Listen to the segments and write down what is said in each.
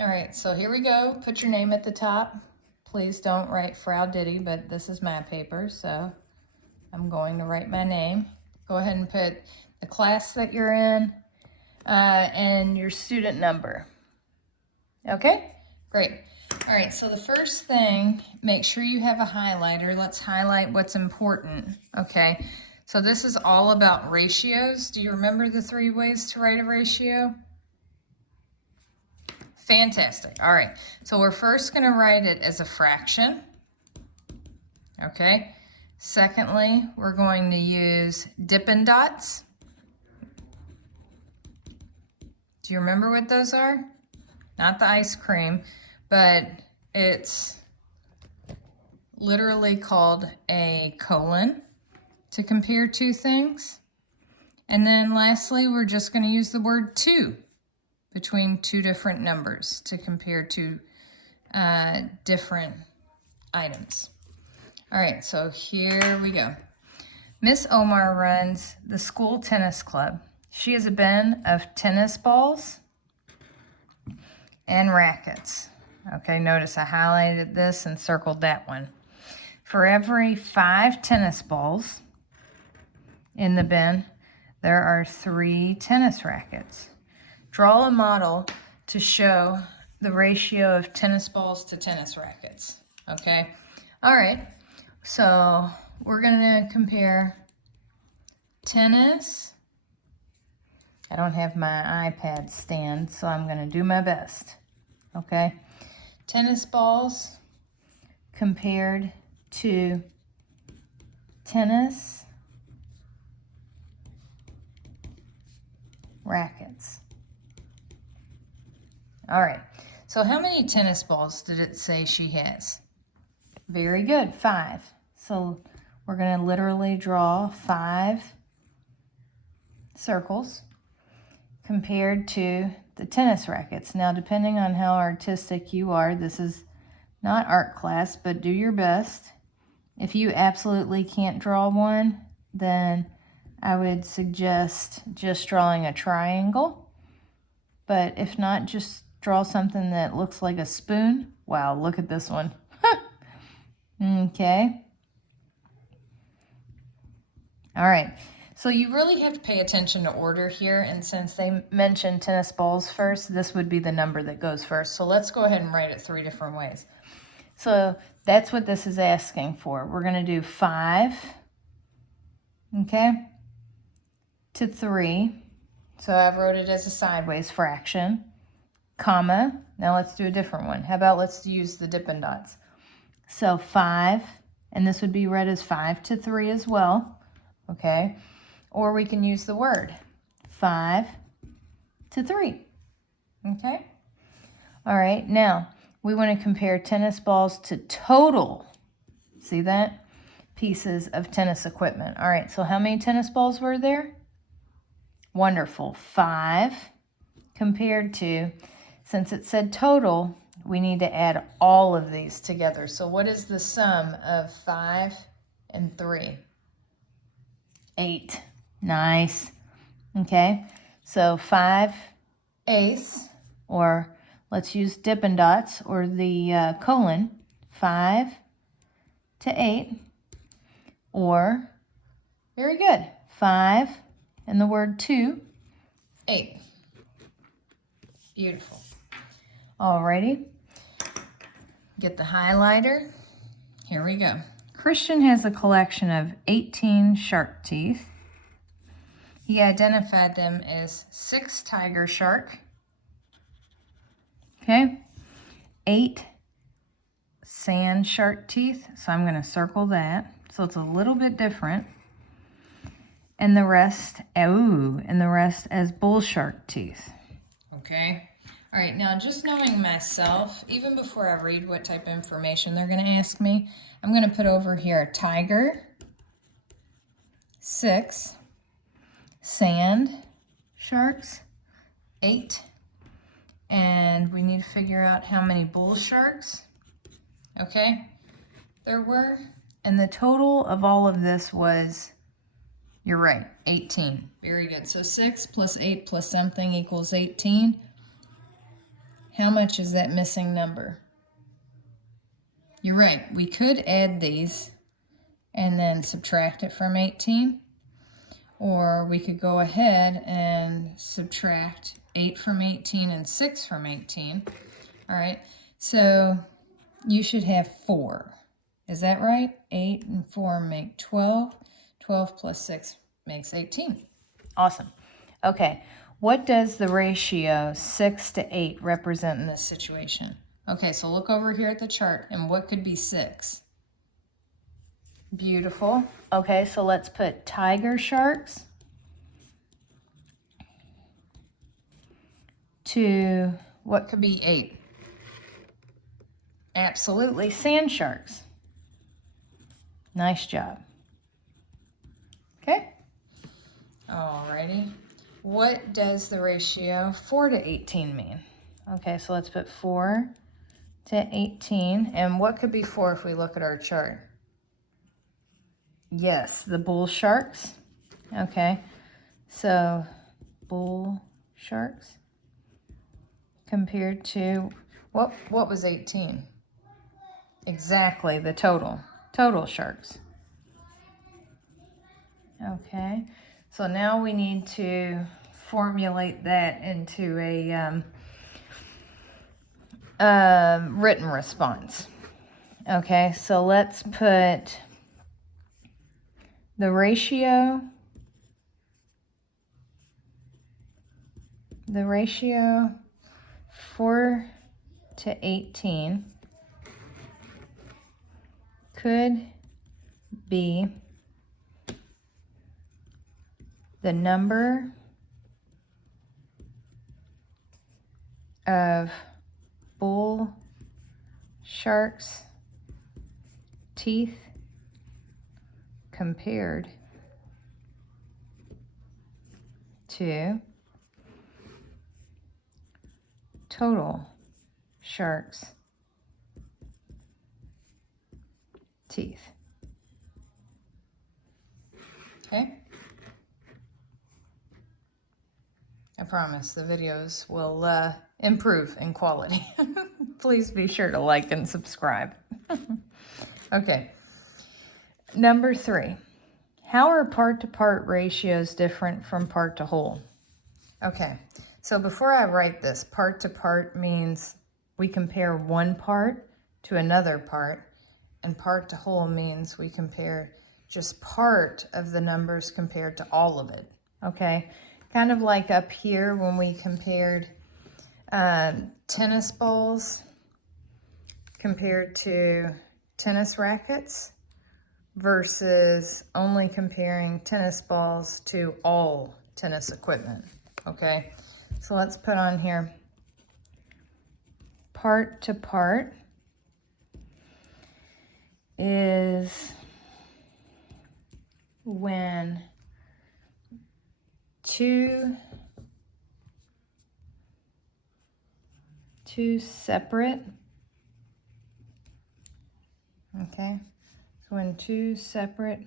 All right, so here we go. Put your name at the top. Please don't write Frau Diddy, but this is my paper, so I'm going to write my name. Go ahead and put the class that you're in and your student number. Okay, great. All right, so the first thing, make sure you have a highlighter. Let's highlight what's important, okay? So this is all about ratios. Do you remember the 3 ways to write a ratio? Fantastic. All right, so we're first going to write it as a fraction, okay? Secondly, we're going to use Dippin' Dots. Do you remember what those are? Not the ice cream, but it's literally called a colon to compare 2 things. And then lastly, we're just going to use the word 2 between 2 different numbers to compare 2 different items. All right, so here we go. Miss Omar runs the school tennis club. She has a bin of tennis balls and rackets. Okay, notice I highlighted this and circled that one. For every 5 tennis balls in the bin, there are 3 tennis rackets. Draw a model to show the ratio of tennis balls to tennis rackets. Okay, all right, so we're gonna compare tennis. I don't have my iPad stand, so I'm gonna do my best. Okay, tennis balls compared to tennis rackets. All right, so how many tennis balls did it say she has? Very good, 5. So we're gonna literally draw 5 circles compared to the tennis rackets. Now, depending on how artistic you are, this is not art class, but do your best. If you absolutely can't draw one, then I would suggest just drawing a triangle. But if not, just draw something that looks like a spoon. Wow, look at this one. Okay. All right. So you really have to pay attention to order here, and since they mentioned tennis balls first, this would be the number that goes first. So let's go ahead and write it 3 different ways. So that's what this is asking for. We're going to do 5, okay, to 3. So I wrote it as a sideways fraction, comma. Now let's do a different one. How about let's use the Dippin' Dots. So 5, and this would be read as 5 to 3 as well, okay? Or we can use the word 5 to 3, okay? All right, now we want to compare tennis balls to total, see that? Pieces of tennis equipment. All right, so how many tennis balls were there? Wonderful, 5 compared to, since it said total, we need to add all of these together. So what is the sum of 5 and 3? 8. Nice. Okay, so 5/8, or let's use Dippin' Dots or the colon, 5 to 8, or, very good, 5 and the word 2, 8. Beautiful. Alrighty, get the highlighter. Here we go. Christian has a collection of 18 shark teeth. He identified them as 6 tiger shark, okay, 8 sand shark teeth, so I'm going to circle that, so it's a little bit different, and the rest, and the rest as bull shark teeth, okay. All right, now just knowing myself, even before I read what type of information they're going to ask me, I'm going to put over here tiger, 6, sand sharks, 8, and we need to figure out how many bull sharks, okay, there were, and the total of all of this was, you're right, 18. Very good. So 6 plus 8 plus something equals 18. how much is that missing number? You're right, we could add these and then subtract it from 18. Or we could go ahead and subtract 8 from 18 and 6 from 18. All right, so you should have 4. Is that right? 8 and 4 make 12. 12 plus 6 makes 18. Awesome. Okay, what does the ratio 6 to 8 represent in this situation? Okay, so look over here at the chart, and what could be 6? Beautiful. Okay, so let's put tiger sharks to what could be 8? Absolutely, sand sharks. Nice job. Okay. Alrighty. What does the ratio 4 to 18 mean? Okay, so let's put 4 to 18. And what could be 4 if we look at our chart? Yes, the bull sharks. Okay, so bull sharks compared to, what was 18? Exactly, the total sharks. Okay, so now we need to formulate that into a written response. Okay, so let's put the ratio 4 to 18 could be the number of bull sharks' teeth compared to total sharks' teeth. Okay? I promise the videos will improve in quality. Please be sure to like and subscribe. Okay. Number 3. How are part-to-part ratios different from part-to-whole? Okay, so before I write this, part-to-part means we compare one part to another part, and part-to-whole means we compare just part of the numbers compared to all of it, okay? Kind of like up here when we compared tennis balls compared to tennis rackets versus only comparing tennis balls to all tennis equipment, okay? So let's put on here part to part is when two separate, okay? So when two separate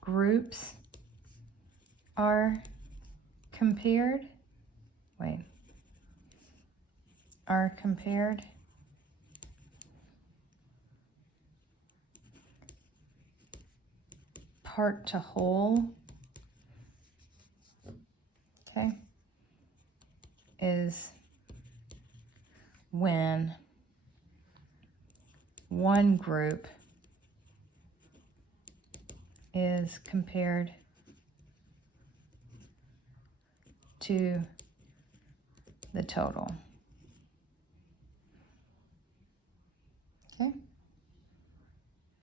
groups are compared, part to whole, okay, is when one group is compared to the total. Okay.